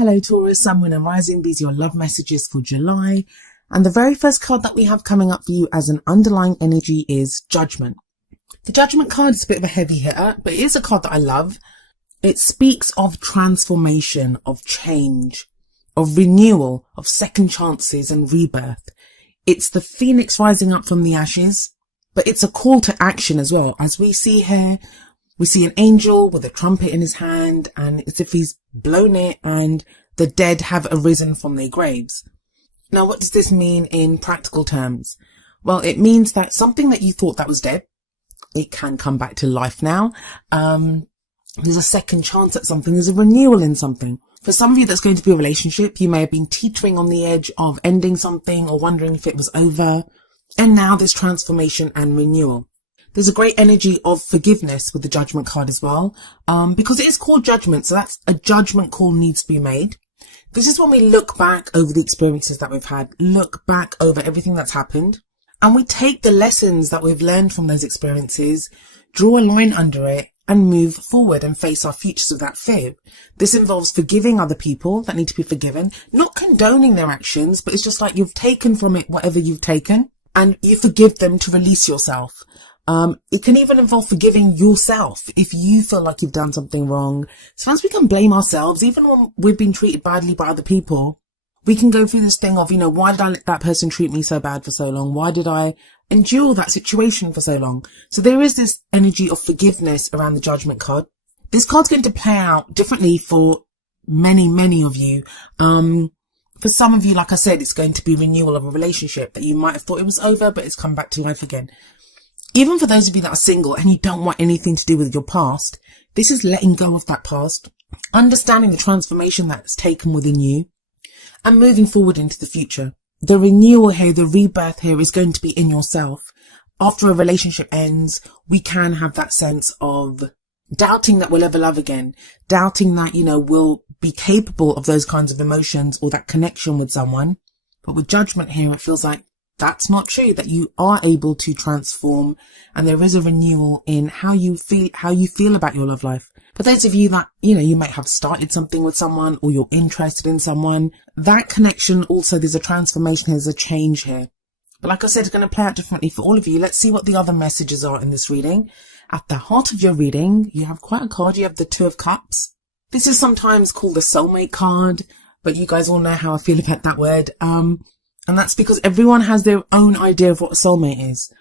Hello Taurus, Sun, Moon and Rising. These are your love messages for July. And the very first card that we have coming up for you as an underlying energy is Judgment. The Judgment card is a bit of a heavy hitter, but it is a card that I love. It speaks of transformation, of change, of renewal, of second chances and rebirth. It's the phoenix rising up from the ashes, but it's a call to action as well. As we see here, we see an angel with a trumpet in his hand, and it's as if he's blown it and the dead have arisen from their graves. Now, what does this mean in practical terms? Well, it means that something that you thought that was dead, it can come back to life now. There's a second chance at something. There's a renewal in something. For some of you, that's going to be a relationship. You may have been teetering on the edge of ending something or wondering if it was over. And now there's transformation and renewal. There's a great energy of forgiveness with the Judgment card as well, because it is called Judgment. So that's a judgment call needs to be made. This is when we look back over the experiences that we've had, look back over everything that's happened, and we take the lessons that we've learned from those experiences, draw a line under it, and move forward and face our futures with that fear. This involves forgiving other people that need to be forgiven, not condoning their actions, but it's just like you've taken from it whatever you've taken, and you forgive them to release yourself. It can even involve forgiving yourself if you feel like you've done something wrong. Sometimes we can blame ourselves, even when we've been treated badly by other people. We can go through this thing of, why did I let that person treat me so bad for so long? Why did I endure that situation for so long? So there is this energy of forgiveness around the Judgment card. This card's going to play out differently for many of you. For some of you, like I said, it's going to be renewal of a relationship that you might have thought it was over, but it's come back to life again. Even for those of you that are single and you don't want anything to do with your past, this is letting go of that past, understanding the transformation that's taken within you, and moving forward into the future. The renewal here, the rebirth here is going to be in yourself. After a relationship ends, we can have that sense of doubting that we'll ever love again, doubting that, we'll be capable of those kinds of emotions or that connection with someone. But with Judgment here, it feels like that's not true, that you are able to transform, and there is a renewal in how you feel about your love life. For those of you that, you might have started something with someone or you're interested in someone, that connection also, there's a transformation, there's a change here. But like I said, it's going to play out differently for all of you. Let's see what the other messages are in this reading. At the heart of your reading, you have quite a card. You have the Two of Cups. This is sometimes called the soulmate card, but you guys all know how I feel about that word. And that's because everyone has their own idea of what a soulmate is.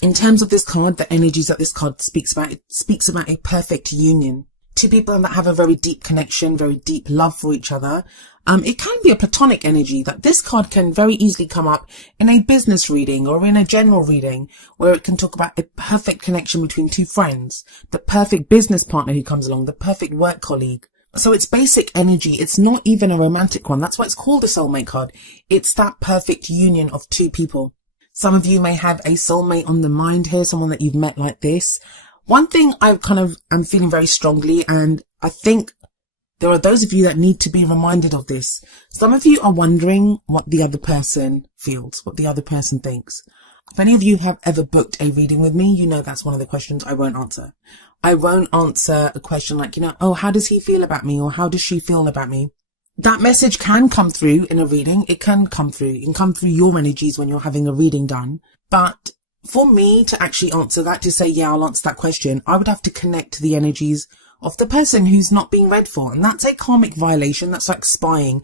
In terms of this card, the energies that this card speaks about, it speaks about a perfect union. Two people that have a very deep connection, very deep love for each other. It can be a platonic energy that this card can very easily come up in a business reading or in a general reading, where it can talk about a perfect connection between two friends, the perfect business partner who comes along, the perfect work colleague. So it's basic energy. It's not even a romantic one. That's why it's called a soulmate card. It's that perfect union of two people. Some of you may have a soulmate on the mind here, someone that you've met like this. One thing I'm feeling very strongly, and I think there are those of you that need to be reminded of this. Some of you are wondering what the other person feels, what the other person thinks. If any of you have ever booked a reading with me, you know that's one of the questions I won't answer. I won't answer a question like, oh, how does he feel about me? Or how does she feel about me? That message can come through in a reading. It can come through. It can come through your energies when you're having a reading done. But for me to actually answer that, to say, yeah, I'll answer that question, I would have to connect to the energies of the person who's not being read for. And that's a karmic violation. That's like spying.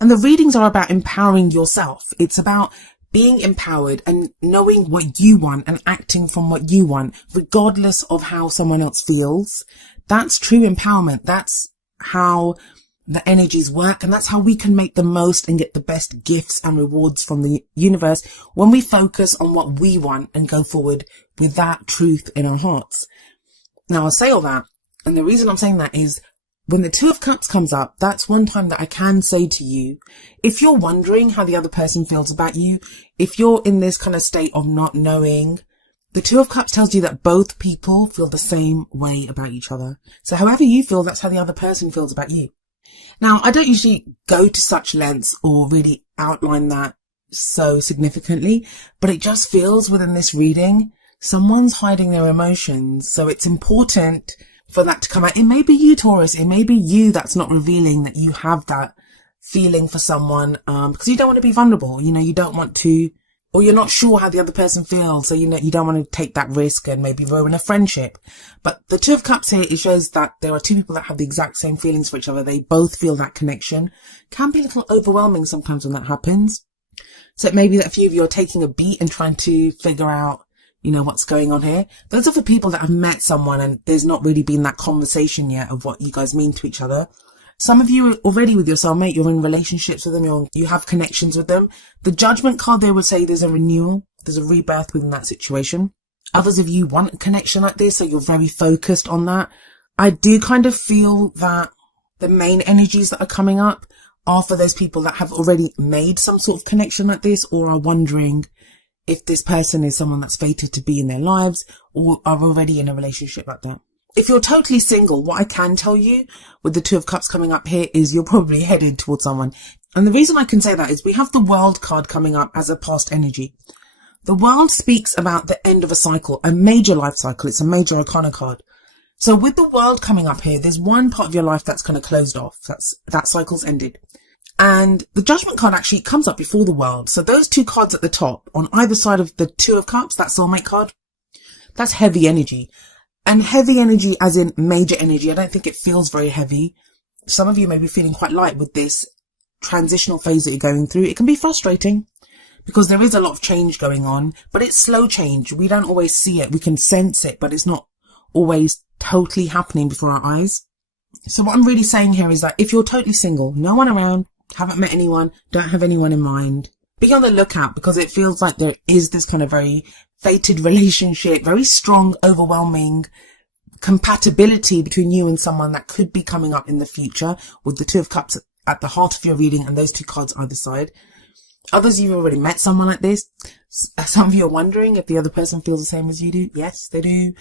And the readings are about empowering yourself. It's about being empowered and knowing what you want and acting from what you want, regardless of how someone else feels. That's true empowerment. That's how the energies work. And that's how we can make the most and get the best gifts and rewards from the universe when we focus on what we want and go forward with that truth in our hearts. Now, I'll say all that. And the reason I'm saying that is when the Two of Cups comes up, that's one time that I can say to you, if you're wondering how the other person feels about you, if you're in this kind of state of not knowing, the Two of Cups tells you that both people feel the same way about each other. So however you feel, that's how the other person feels about you. Now, I don't usually go to such lengths or really outline that so significantly, but it just feels within this reading, someone's hiding their emotions. So it's important for that to come out. It may be you, Taurus. It may be you that's not revealing that you have that feeling for someone, because you don't want to be vulnerable. You know, you don't want to, or you're not sure how the other person feels. So, you know, you don't want to take that risk and maybe ruin a friendship. But the Two of Cups here, it shows that there are two people that have the exact same feelings for each other. They both feel that connection. Can be a little overwhelming sometimes when that happens. So it may be that a few of you are taking a beat and trying to figure out, you know, what's going on here. Those are the people that have met someone and there's not really been that conversation yet of what you guys mean to each other. Some of you are already with your soulmate, you're in relationships with them, you have connections with them. The Judgment card there would say there's a renewal, there's a rebirth within that situation. Others of you want a connection like this, so you're very focused on that. I do kind of feel that the main energies that are coming up are for those people that have already made some sort of connection like this, or are wondering if this person is someone that's fated to be in their lives, or are already in a relationship like that. If you're totally single, what I can tell you with the Two of Cups coming up here is you're probably headed towards someone. And the reason I can say that is we have the World card coming up as a past energy. The World speaks about the end of a cycle, a major life cycle. It's a major arcana card. So with the World coming up here, there's one part of your life that's kind of closed off. That cycle's ended. And the Judgment card actually comes up before the World. So those two cards at the top, on either side of the Two of Cups, that soulmate card, that's heavy energy. And heavy energy as in major energy. I don't think it feels very heavy. Some of you may be feeling quite light with this transitional phase that you're going through. It can be frustrating because there is a lot of change going on, but it's slow change. We don't always see it. We can sense it, but it's not always totally happening before our eyes. So what I'm really saying here is that if you're totally single, no one around, haven't met anyone, don't have anyone in mind, be on the lookout, because it feels like there is this kind of very fated relationship, very strong, overwhelming compatibility between you and someone that could be coming up in the future, with the Two of Cups at the heart of your reading and those two cards either side. Others, you've already met someone like this. Some of you are wondering if the other person feels the same as you do. Yes, they do.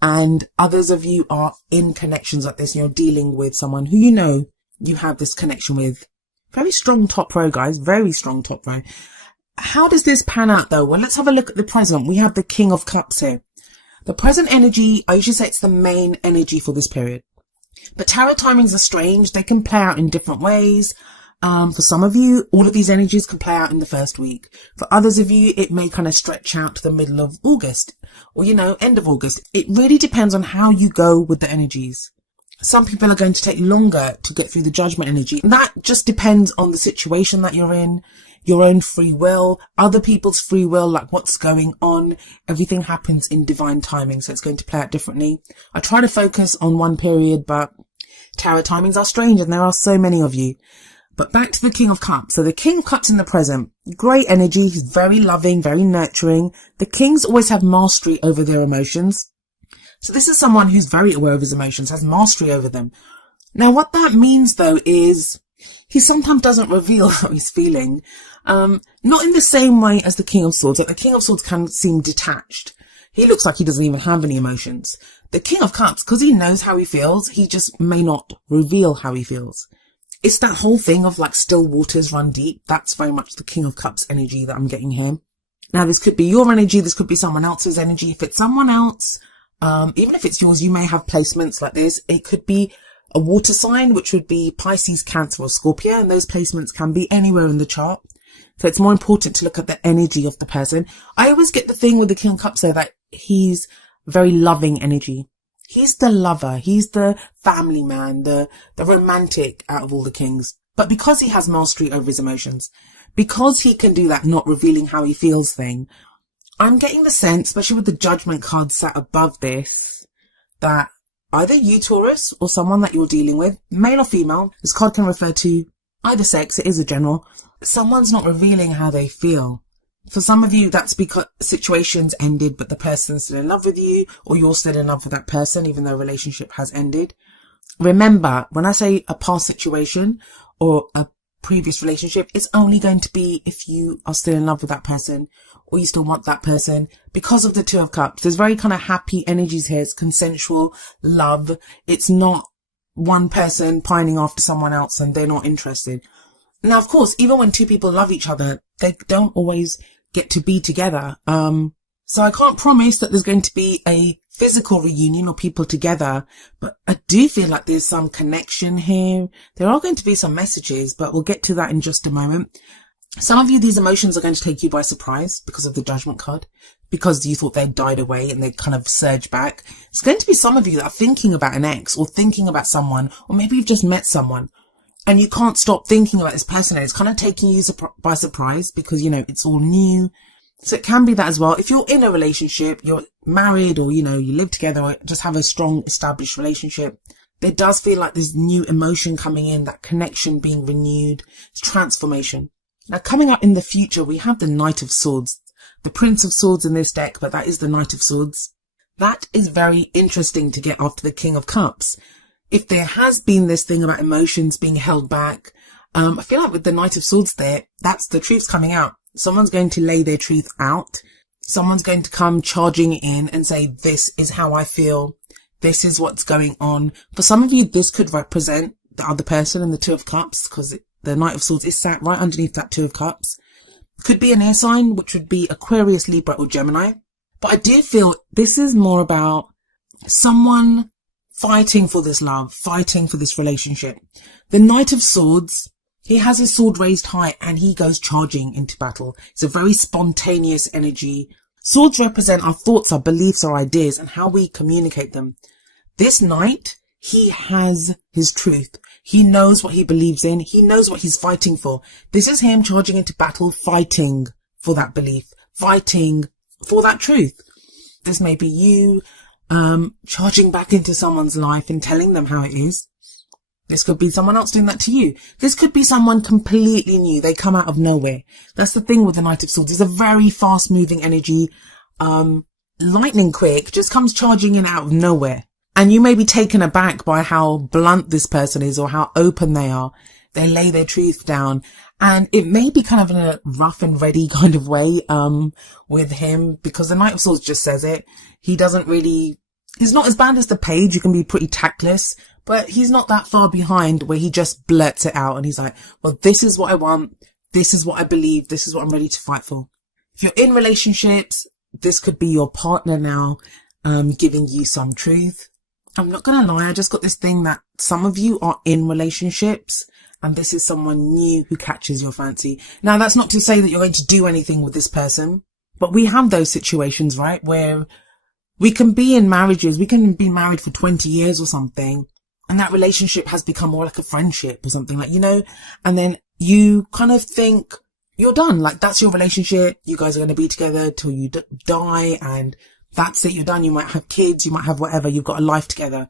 And others of you are in connections like this. You're dealing with someone who you know you have this connection with. Very strong top row, guys. Very strong top row. How does this pan out though? Well, let's have a look at the present. We have the King of Cups here. The present energy, I usually say it's the main energy for this period. But tarot timings are strange. They can play out in different ways. For some of you, all of these energies can play out in the first week. For others of you, it may kind of stretch out to the middle of August, or, you know, end of August. It really depends on how you go with the energies. Some people are going to take longer to get through the Judgment energy. That just depends on the situation that you're in, your own free will, other people's free will, like what's going on. Everything happens in divine timing, so it's going to play out differently. I try to focus on one period, but tarot timings are strange and there are so many of you. But back to the King of Cups. So the King of Cups in the present, great energy. He's very loving, very nurturing. The Kings always have mastery over their emotions. So this is someone who's very aware of his emotions, has mastery over them. Now, what that means, though, is he sometimes doesn't reveal how he's feeling. Not in the same way as the King of Swords. Like the King of Swords can seem detached. He looks like he doesn't even have any emotions. The King of Cups, because he knows how he feels, he just may not reveal how he feels. It's that whole thing of like still waters run deep. That's very much the King of Cups energy that I'm getting here. Now, this could be your energy. This could be someone else's energy. If it's someone else, even if it's yours, you may have placements like this. It could be a water sign, which would be Pisces, Cancer or Scorpio. And those placements can be anywhere in the chart. So it's more important to look at the energy of the person. I always get the thing with the King of Cups there that he's very loving energy. He's the lover. He's the family man, the romantic out of all the kings. But because he has mastery over his emotions, because he can do that not revealing how he feels thing, I'm getting the sense, especially with the Judgment card sat above this, that either you, Taurus, or someone that you're dealing with, male or female, this card can refer to either sex, it is a general, someone's not revealing how they feel. For some of you, that's because situations ended, but the person's still in love with you, or you're still in love with that person, even though a relationship has ended. Remember, when I say a past situation or a previous relationship, it's only going to be if you are still in love with that person, or you still want that person. Because of the Two of Cups, there's very kind of happy energies here. It's consensual love. It's not one person pining after someone else and they're not interested. Now, of course, even when two people love each other, they don't always get to be together. So I can't promise that there's going to be a physical reunion or people together, but I do feel like there's some connection here. There are going to be some messages, but we'll get to that in just a moment. Some of you, these emotions are going to take you by surprise because of the Judgment card, because you thought they'd died away and they kind of surge back. It's going to be some of you that are thinking about an ex or thinking about someone, or maybe you've just met someone and you can't stop thinking about this person, and it's kind of taking you by surprise because, you know, it's all new. So it can be that as well. If you're in a relationship, you're married, or, you know, you live together, or just have a strong established relationship, there does feel like there's new emotion coming in, that connection being renewed, it's transformation. Now, coming up in the future, we have the Knight of Swords, the Prince of Swords in this deck, but that is the Knight of Swords. That is very interesting to get after the King of Cups. If there has been this thing about emotions being held back, I feel like with the Knight of Swords there, that's the truth's coming out. Someone's going to lay their truth out. Someone's going to come charging in and say, this is how I feel. This is what's going on. For some of you, this could represent the other person in the Two of Cups, because the Knight of Swords is sat right underneath that Two of Cups. Could be an air sign, which would be Aquarius, Libra, or Gemini. But I do feel this is more about someone fighting for this love, fighting for this relationship. The Knight of Swords, he has his sword raised high and he goes charging into battle. It's a very spontaneous energy. Swords represent our thoughts, our beliefs, our ideas, and how we communicate them. This knight, he has his truth. He knows what he believes in. He knows what he's fighting for. This is him charging into battle, fighting for that belief, fighting for that truth. This may be you charging back into someone's life and telling them how it is. This could be someone else doing that to you. This could be someone completely new. They come out of nowhere. That's the thing with the Knight of Swords. It's a very fast moving energy. Lightning quick, just comes charging in out of nowhere. And you may be taken aback by how blunt this person is or how open they are. They lay their truth down. And it may be kind of in a rough and ready kind of way, with him, because the Knight of Swords just says it. He's not as bad as the Page. You can be pretty tactless, but he's not that far behind where he just blurts it out and he's like, well, this is what I want. This is what I believe. This is what I'm ready to fight for. If you're in relationships, this could be your partner now, giving you some truth. I'm not going to lie. I just got this thing that some of you are in relationships and this is someone new who catches your fancy. Now, that's not to say that you're going to do anything with this person, but we have those situations, right? Where we can be in marriages. We can be married for 20 years or something. And that relationship has become more like a friendship or something, like, you know, and then you kind of think you're done. Like, that's your relationship. You guys are going to be together till you die, and that's it. You're done. You might have kids. You might have whatever. You've got a life together.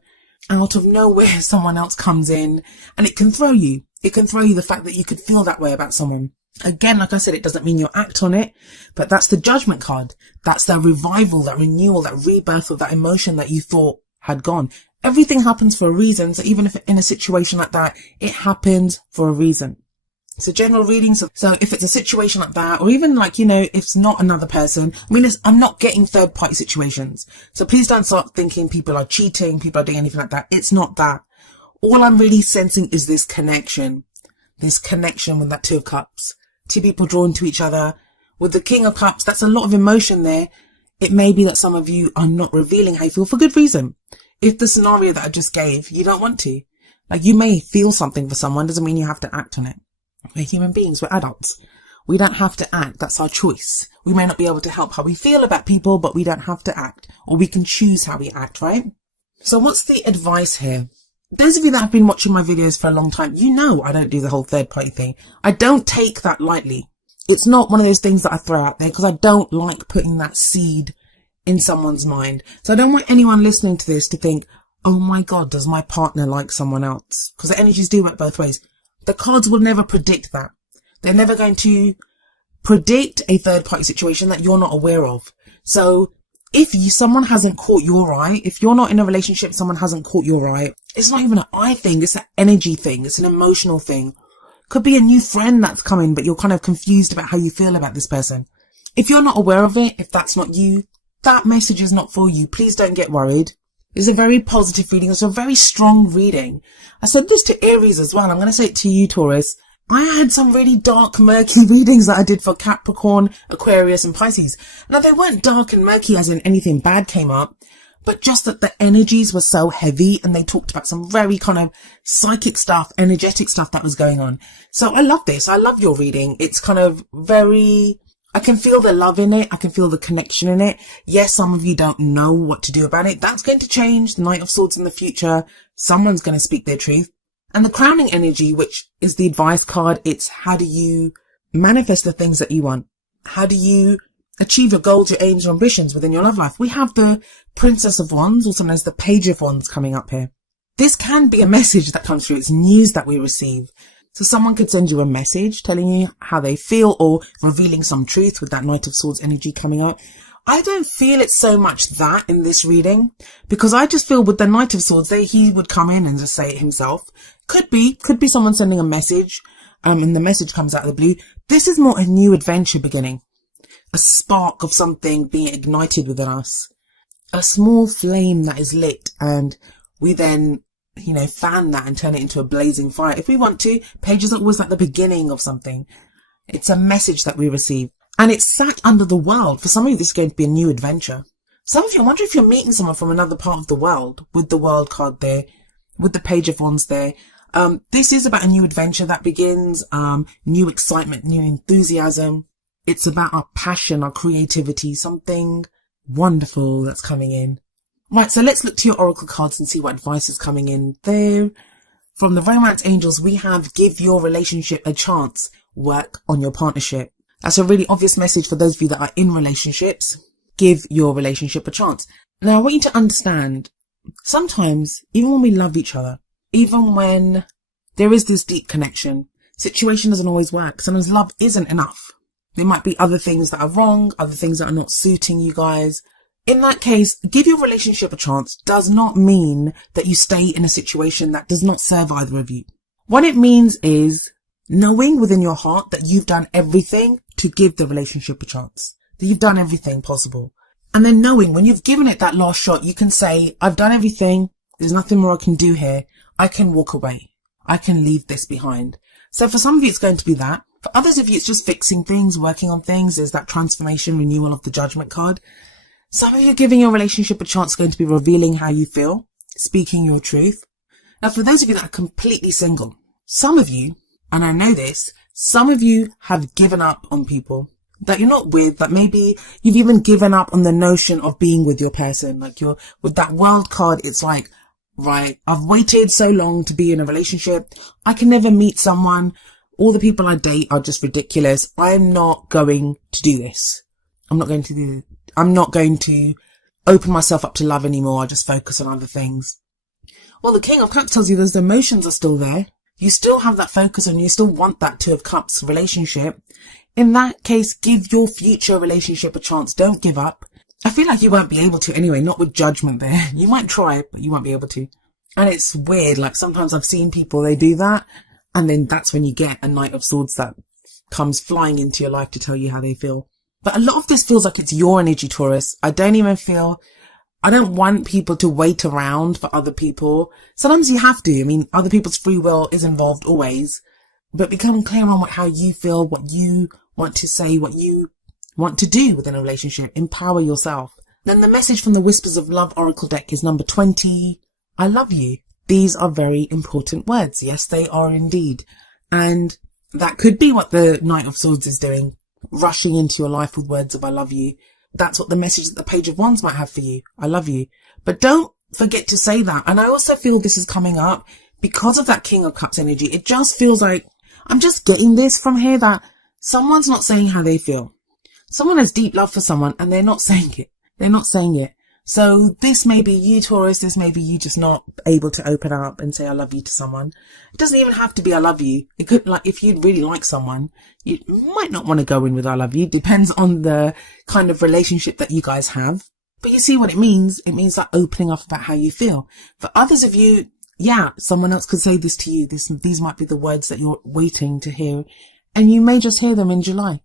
Out of nowhere, someone else comes in and it can throw you. It can throw you the fact that you could feel that way about someone. Again, like I said, it doesn't mean you'll act on it, but that's the Judgment card. That's the revival, that renewal, that rebirth of that emotion that you thought had gone. Everything happens for a reason. So even if in a situation like that, it happens for a reason. It's a general reading. So if it's a situation like that, or even like, you know, if it's not another person, I mean, I'm not getting third party situations. So please don't start thinking people are cheating, people are doing anything like that. It's not that. All I'm really sensing is this connection with that Two of Cups. Two people drawn to each other. With the King of Cups, that's a lot of emotion there. It may be that some of you are not revealing how you feel for good reason. If the scenario that I just gave, you don't want to. Like, you may feel something for someone, doesn't mean you have to act on it. We're human beings, we're adults. We don't have to act, that's our choice. We may not be able to help how we feel about people, but we don't have to act. Or we can choose how we act, right? So what's the advice here? Those of you that have been watching my videos for a long time, you know I don't do the whole third party thing. I don't take that lightly. It's not one of those things that I throw out there because I don't like putting that seed in someone's mind. So I don't want anyone listening to this to think, oh my God, does my partner like someone else? Because the energies do work both ways. The cards will never predict that. They're never going to predict a third party situation that you're not aware of. So if someone hasn't caught your eye, if you're not in a relationship, someone hasn't caught your eye, it's not even an eye thing. It's an energy thing. It's an emotional thing. Could be a new friend that's coming, but you're kind of confused about how you feel about this person. If you're not aware of it, if that's not you, that message is not for you. Please don't get worried. It's a very positive reading. It's a very strong reading. I said this to Aries as well. I'm going to say it to you, Taurus. I had some really dark, murky readings that I did for Capricorn, Aquarius and Pisces. Now, they weren't dark and murky as in anything bad came up, but just that the energies were so heavy and they talked about some very kind of psychic stuff, energetic stuff that was going on. So I love this. I love your reading. It's kind of very, I can feel the love in it. I can feel the connection in it. Yes, some of you don't know what to do about it. That's going to change. The Knight of Swords in the future. Someone's going to speak their truth. And the crowning energy, which is the advice card, it's how do you manifest the things that you want? How do you achieve your goals, your aims, your ambitions within your love life? We have the Princess of Wands, also known as the Page of Wands, coming up here. This can be a message that comes through. It's news that we receive. So someone could send you a message telling you how they feel or revealing some truth with that Knight of Swords energy coming up. I don't feel it's so much that in this reading, because I just feel with the Knight of Swords, he would come in and just say it himself. Could be someone sending a message, and the message comes out of the blue. This is more a new adventure beginning. A spark of something being ignited within us. A small flame that is lit, and we then, fan that and turn it into a blazing fire. If we want to, pages are always like the beginning of something. It's a message that we receive. And it's sat under the world. For some of you, this is going to be a new adventure. Some of you, I wonder if you're meeting someone from another part of the world with the world card there, with the Page of Wands there. This is about a new adventure that begins, new excitement, new enthusiasm. It's about our passion, our creativity, something wonderful that's coming in. Right, so let's look to your oracle cards and see what advice is coming in there. From the Romance Angels, we have give your relationship a chance, work on your partnership. That's a really obvious message for those of you that are in relationships. Give your relationship a chance. Now, I want you to understand, sometimes, even when we love each other, even when there is this deep connection, situation doesn't always work. Sometimes love isn't enough. There might be other things that are wrong, other things that are not suiting you guys. In that case, give your relationship a chance does not mean that you stay in a situation that does not serve either of you. What it means is knowing within your heart that you've done everything to give the relationship a chance, that you've done everything possible. And then knowing when you've given it that last shot, you can say, I've done everything. There's nothing more I can do here. I can walk away. I can leave this behind. So for some of you, it's going to be that. For others of you, it's just fixing things, working on things. There's that transformation, renewal of the Judgment card. Some of you giving your relationship a chance is going to be revealing how you feel, speaking your truth. Now, for those of you that are completely single, some of you, and I know this, some of you have given up on people that you're not with, that maybe you've even given up on the notion of being with your person. Like you're with that World card, it's like, right, I've waited so long to be in a relationship. I can never meet someone. All the people I date are just ridiculous. I'm not going to do this. I'm not going to open myself up to love anymore. I just focus on other things. Well, the King of Cups tells you those emotions are still there. You still have that focus and you still want that Two of Cups relationship. In that case, give your future relationship a chance. Don't give up. I feel like you won't be able to anyway, not with Judgment there. You might try, but you won't be able to. And it's weird. Like sometimes I've seen people, they do that. And then that's when you get a Knight of Swords that comes flying into your life to tell you how they feel. But a lot of this feels like it's your energy, Taurus. I don't want people to wait around for other people. Sometimes you have to. I mean, other people's free will is involved always. But become clear on how you feel, what you want to say, what you want to do within a relationship. Empower yourself. Then the message from the Whispers of Love Oracle deck is number 20. I love you. These are very important words. Yes, they are indeed. And that could be what the Knight of Swords is doing. Rushing into your life with words of I love you. That's what the message that the Page of Wands might have for you. I love you. But don't forget to say that. And I also feel this is coming up because of that King of Cups energy. It just feels like I'm just getting this from here that someone's not saying how they feel. Someone has deep love for someone and they're not saying it. They're not saying it. So this may be you, Taurus. This may be you just not able to open up and say I love you to someone. It doesn't even have to be I love you. It could, like, if you really like someone, you might not want to go in with I love you. Depends on the kind of relationship that you guys have. But you see what it means? It means like opening up about how you feel. For others of you, yeah, someone else could say this to you. These might be the words that you're waiting to hear. And you may just hear them in July.